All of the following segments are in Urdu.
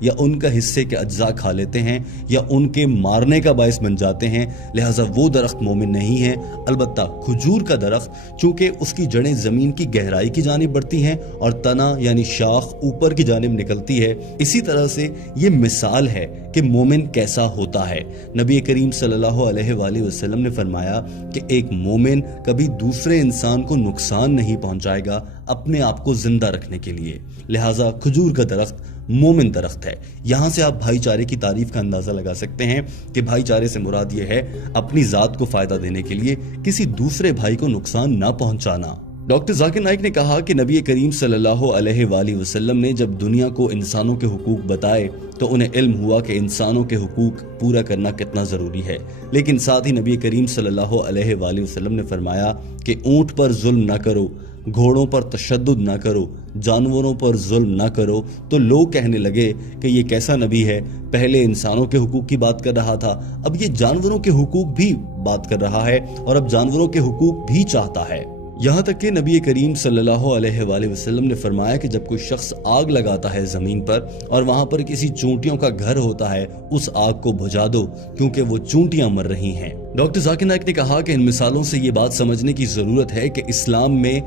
یا ان کا حصے کے اجزاء کھا لیتے ہیں یا ان کے مارنے کا باعث بن جاتے ہیں، لہٰذا وہ درخت مومن نہیں ہے۔ البتہ کھجور کا درخت چونکہ اس کی جڑیں زمین کی گہرائی کی جانب بڑھتی ہیں اور تنا یعنی شاخ اوپر کی جانب نکلتی ہے، اسی طرح سے یہ مثال ہے کہ مومن کیسا ہوتا ہے۔ نبی کریم صلی اللہ علیہ وآلہ وسلم نے فرمایا کہ ایک مومن کبھی دوسرے انسان کو نقصان نہیں پہنچائے گا اپنے آپ کو زندہ رکھنے کے لیے، لہٰذا کھجور کا درخت مومن درخت ہے۔ یہاں سے آپ بھائی چارے کی تعریف کا اندازہ لگا سکتے ہیں کہ بھائی چارے سے مراد یہ ہے اپنی ذات کو فائدہ دینے کے لیے کسی دوسرے بھائی کو نقصان نہ پہنچانا۔ ڈاکٹر ذاکر نائک نے کہا کہ نبی کریم صلی اللہ علیہ وآلہ وسلم نے جب دنیا کو انسانوں کے حقوق بتائے تو انہیں علم ہوا کہ انسانوں کے حقوق پورا کرنا کتنا ضروری ہے، لیکن ساتھ ہی نبی کریم صلی اللہ علیہ وآلہ وسلم نے فرمایا کہ اونٹ پر ظلم نہ کرو، گھوڑوں پر تشدد نہ کرو، جانوروں پر ظلم نہ کرو۔ تو لوگ کہنے لگے کہ یہ کیسا نبی ہے، پہلے انسانوں کے حقوق کی بات کر رہا تھا، اب یہ جانوروں کے حقوق بھی بات کر رہا ہے اور اب جانوروں کے حقوق بھی چاہتا ہے۔ یہاں تک کہ نبی کریم صلی اللہ علیہ وآلہ وسلم نے فرمایا کہ جب کوئی شخص آگ لگاتا ہے زمین پر اور وہاں پر کسی چونٹیوں کا گھر ہوتا ہے، اس آگ کو بجھا دو کیونکہ وہ چونٹیاں مر رہی ہیں۔ ڈاکٹر ذاکر نائک نے کہا کہ ان مثالوں سے یہ بات سمجھنے کی ضرورت ہے کہ اسلام میں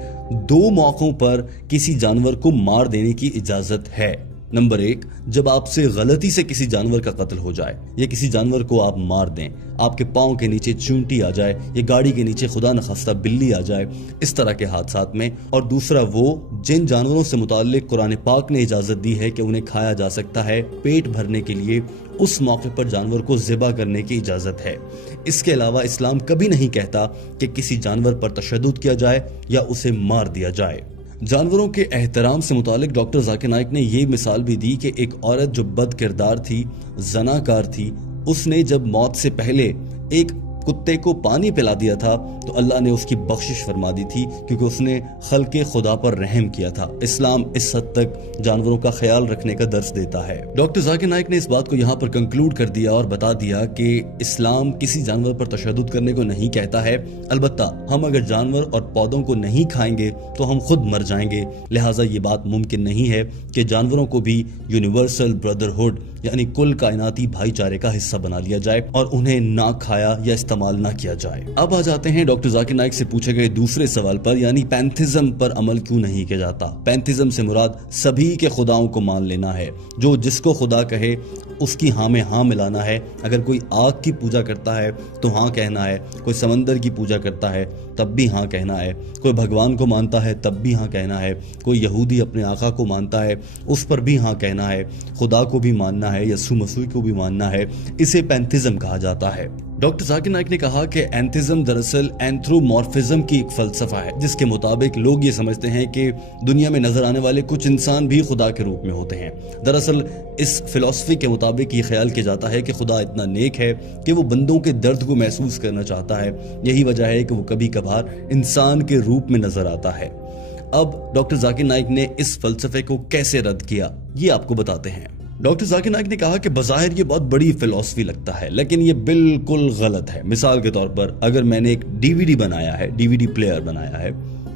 2 موقعوں پر کسی جانور کو مار دینے کی اجازت ہے۔ نمبر 1، جب آپ سے غلطی سے کسی جانور کا قتل ہو جائے یا کسی جانور کو آپ مار دیں، آپ کے پاؤں کے نیچے چونٹی آ جائے یا گاڑی کے نیچے خدا نخواستہ بلی آ جائے، اس طرح کے حادثات میں۔ اور دوسرا وہ جن جانوروں سے متعلق قرآن پاک نے اجازت دی ہے کہ انہیں کھایا جا سکتا ہے پیٹ بھرنے کے لیے، اس موقع پر جانور کو ذبح کرنے کی اجازت ہے۔ اس کے علاوہ اسلام کبھی نہیں کہتا کہ کسی جانور پر تشدد کیا جائے یا اسے مار دیا جائے۔ جانوروں کے احترام سے متعلق ڈاکٹر ذاکر نائک نے یہ مثال بھی دی کہ ایک عورت جو بد کردار تھی، زناکار تھی، اس نے جب موت سے پہلے ایک کتے کو پانی پلا دیا تھا تو اللہ نے اس کی بخشش فرما دی تھی کیونکہ اس نے خلق خدا پر رحم کیا تھا۔ اسلام اس حد تک جانوروں کا خیال رکھنے کا درس دیتا ہے۔ ڈاکٹر ذاکر نائک نے اس بات کو یہاں پر کنکلوڈ کر دیا اور بتا دیا کہ اسلام کسی جانور پر تشدد کرنے کو نہیں کہتا ہے، البتہ ہم اگر جانور اور پودوں کو نہیں کھائیں گے تو ہم خود مر جائیں گے، لہٰذا یہ بات ممکن نہیں ہے کہ جانوروں کو بھی یونیورسل بردرہڈ یعنی کل کائناتی بھائی چارے کا حصہ بنا لیا جائے اور انہیں نہ کھایا یا استعمال نہ کیا جائے۔ اب آ جاتے ہیں ڈاکٹر ذاکر نائک سے پوچھے گئے دوسرے سوال پر، یعنی پینتھزم پر عمل کیوں نہیں کیا جاتا۔ پینتھزم سے مراد سبھی کے خداؤں کو مان لینا ہے، جو جس کو خدا کہے اس کی ہاں میں ہاں ملانا ہے۔ اگر کوئی آگ کی پوجا کرتا ہے تو ہاں کہنا ہے، کوئی سمندر کی پوجا کرتا ہے تب بھی ہاں کہنا ہے، کوئی بھگوان کو مانتا ہے تب بھی ہاں کہنا ہے، کوئی یہودی اپنے آقا کو مانتا ہے اس پر بھی ہاں کہنا ہے، خدا کو بھی ماننا ہے، یسوع مسیح کو بھی ماننا ہے، اسے پینتھزم کہا جاتا ہے۔ ڈاکٹر ذاکر نائک نے کہا کہ اینتھزم دراصل اینتھرومورفزم کی ایک فلسفہ ہے جس کے مطابق لوگ یہ سمجھتے ہیں کہ دنیا میں نظر آنے والے کچھ انسان بھی خدا کے روپ میں ہوتے ہیں۔ دراصل اس فلسفے کے مطابق یہ خیال کیا جاتا ہے کہ خدا اتنا نیک ہے کہ وہ بندوں کے درد کو محسوس کرنا چاہتا ہے، یہی وجہ ہے کہ وہ کبھی کبھار انسان کے روپ میں نظر آتا ہے۔ اب ڈاکٹر ذاکر نائک نے اس فلسفے کو کیسے رد کیا یہ آپ کو بتاتے ہیں۔ ڈاکٹر ذاکر نائک نے کہا کہ بظاہر یہ بہت بڑی فلسفی لگتا ہے لیکن یہ بالکل غلط ہے۔ مثال کے طور پر اگر میں نے ایک ڈی وی ڈی بنایا ہے، ڈی وی ڈی پلیئر بنایا ہے،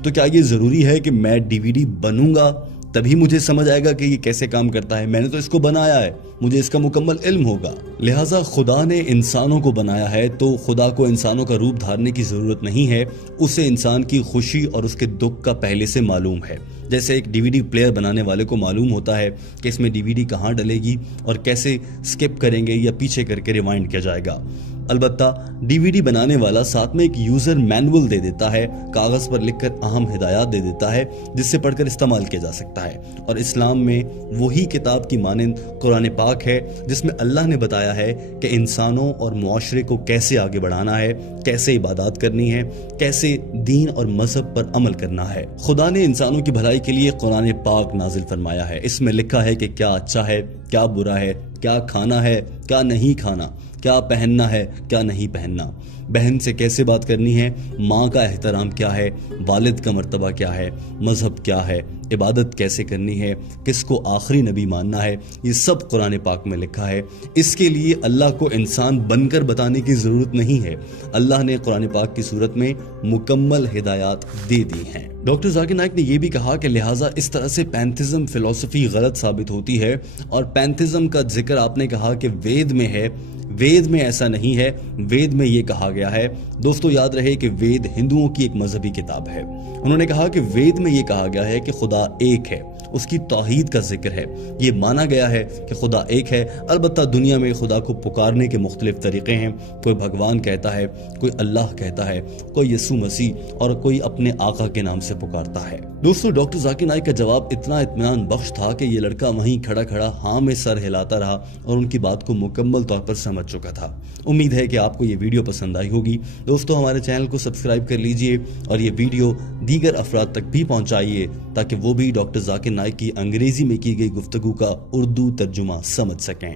تو کیا یہ ضروری ہے کہ میں ڈی وی ڈی بنوں گا تبھی مجھے سمجھ آئے گا کہ یہ کیسے کام کرتا ہے؟ میں نے تو اس کو بنایا ہے، مجھے اس کا مکمل علم ہوگا۔ لہٰذا خدا نے انسانوں کو بنایا ہے تو خدا کو انسانوں کا روپ دھارنے کی ضرورت نہیں ہے، اسے انسان کی خوشی اور اس کے دکھ کا پہلے سے معلوم ہے۔ جیسے ایک ڈی وی ڈی پلیئر بنانے والے کو معلوم ہوتا ہے کہ اس میں ڈی وی ڈی کہاں ڈلے گی اور کیسے سکپ کریں گے یا پیچھے کر کے ریوائنڈ کیا جائے گا۔ البتہ ڈی وی ڈی بنانے والا ساتھ میں ایک یوزر مینول دے دیتا ہے، کاغذ پر لکھ کر اہم ہدایات دے دیتا ہے جس سے پڑھ کر استعمال کیا جا سکتا ہے۔ اور اسلام میں وہی کتاب کی مانند قرآن پاک ہے جس میں اللہ نے بتایا ہے کہ انسانوں اور معاشرے کو کیسے آگے بڑھانا ہے، کیسے عبادات کرنی ہے، کیسے دین اور مذہب پر عمل کرنا ہے۔ خدا نے انسانوں کی بھلائی کے لیے قرآن پاک نازل فرمایا ہے، اس میں لکھا ہے کہ کیا اچھا ہے، کیا برا ہے، کیا کھانا ہے، کیا نہیں کھانا۔ کیا پہننا ہے کیا نہیں پہننا، بہن سے کیسے بات کرنی ہے، ماں کا احترام کیا ہے، والد کا مرتبہ کیا ہے، مذہب کیا ہے، عبادت کیسے کرنی ہے، کس کو آخری نبی ماننا ہے، یہ سب قرآن پاک میں لکھا ہے۔ اس کے لیے اللہ کو انسان بن کر بتانے کی ضرورت نہیں ہے، اللہ نے قرآن پاک کی صورت میں مکمل ہدایات دے دی ہیں۔ ڈاکٹر ذاکر نائک نے یہ بھی کہا کہ لہٰذا اس طرح سے پینتھزم فلسفی غلط ثابت ہوتی ہے، اور پینتھزم کا ذکر آپ نے کہا کہ وید میں ہے، وید میں ایسا نہیں ہے، وید میں یہ کہا گیا ہے۔ دوستو یاد رہے کہ وید ہندوؤں کی ایک مذہبی کتاب ہے، انہوں نے کہا کہ وید میں یہ کہا گیا ہے کہ خدا ایک ہے، اس کی توحید کا ذکر ہے، یہ مانا گیا ہے کہ خدا ایک ہے۔ البتہ دنیا میں خدا کو پکارنے کے مختلف طریقے ہیں، کوئی بھگوان کہتا ہے، کوئی اللہ کہتا ہے، کوئی یسوع مسیح، اور کوئی اپنے آقا کے نام سے پکارتا ہے۔ دوستو ڈاکٹر ذاکر نائک کا جواب اتنا اطمینان بخش تھا کہ یہ لڑکا وہیں کھڑا کھڑا ہاں میں سر ہلاتا رہا اور ان کی بات کو مکمل طور پر سمجھ چکا تھا۔ امید ہے کہ آپ کو یہ ویڈیو پسند آئی ہوگی۔ دوستو ہمارے چینل کو سبسکرائب کر لیجئے اور یہ ویڈیو دیگر افراد تک بھی پہنچائیے تاکہ وہ بھی ڈاکٹر ذاکر نائک کی انگریزی میں کی گئی گفتگو کا اردو ترجمہ سمجھ سکیں۔